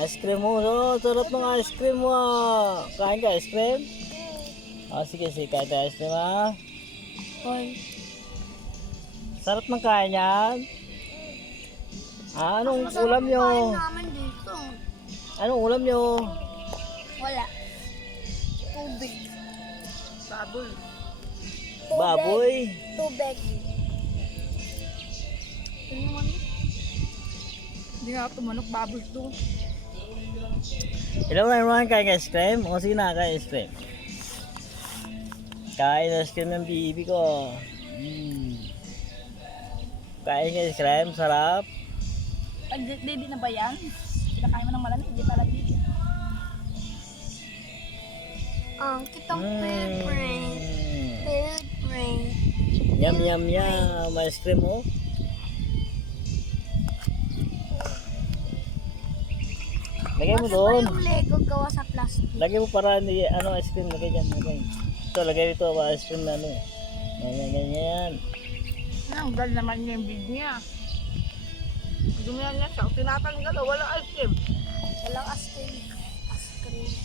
Ice cream mo. Oh, sarap ng ice cream mo. Kain ka ice cream? Sige, kain tayo ice cream ha. Hoy. Sarap ng kain yan. Anong Masarap ulam ang nyo? kain namin dito. Anong ulam nyo? Wala. Tubig. Baboy. Baboy. Tubig. Ano naman? Hindi nga ako tumanok baboy to. Ilan mo naman kain ka ice cream? O sige na, kain ice cream. Kain ice cream ng bibi ko. Kain ka ice cream, sarap. Ready na ba yan? Kinakain mo ng malamig, hindi pala ready. Ang kitang favorite. Favorite. Yum, yum, yum. Ice cream mo. Lagay mo doon. Yung Lego gawa sa plastic. Lagay mo para ni ice cream. Lagay dyan. Lagay. Ito, lagay dito ice cream na ano. Ganyan. Ang gal naman niya yung big niya. Dumihan niya siya. Tinatanggal o walang ice cream. Walang ice cream.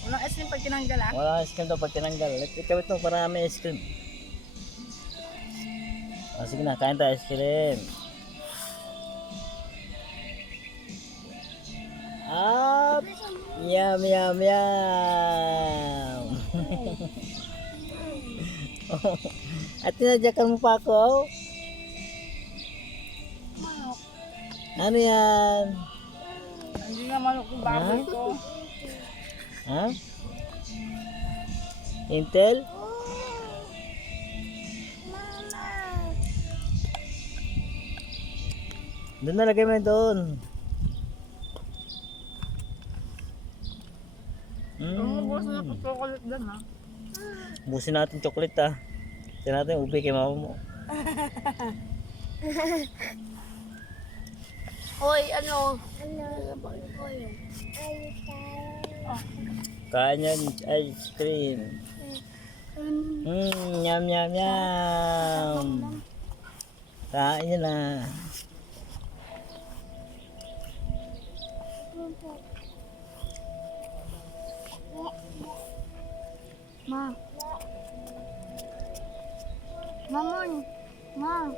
Walang ice cream pag tinanggal ah. Wala ice cream daw pag tinanggal. Ikawit mo para may ice cream. Sige na, kain tayo ice cream. Up! Yum, yum, yum! At tinadyakan mo pa ako? Manok. Ano yan? Hindi nga manok yung baboy ko. Ha? Intel? Doon nalagay mo yun doon. Ang bukas na po chocolate dyan ha. Busin natin chocolate ha. Tignan natin ubi kay mama mo. Hoy, ano? Kain yan ice cream. Yum, yum, yum. Kain yun na. Ma. Mamon. Ma.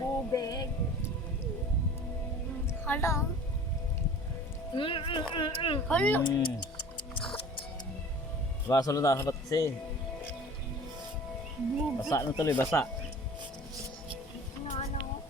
Bubeg. Hala. Hala. Basa na dapat kasi. Bubeg. Basa na tuloy, basa. Ano?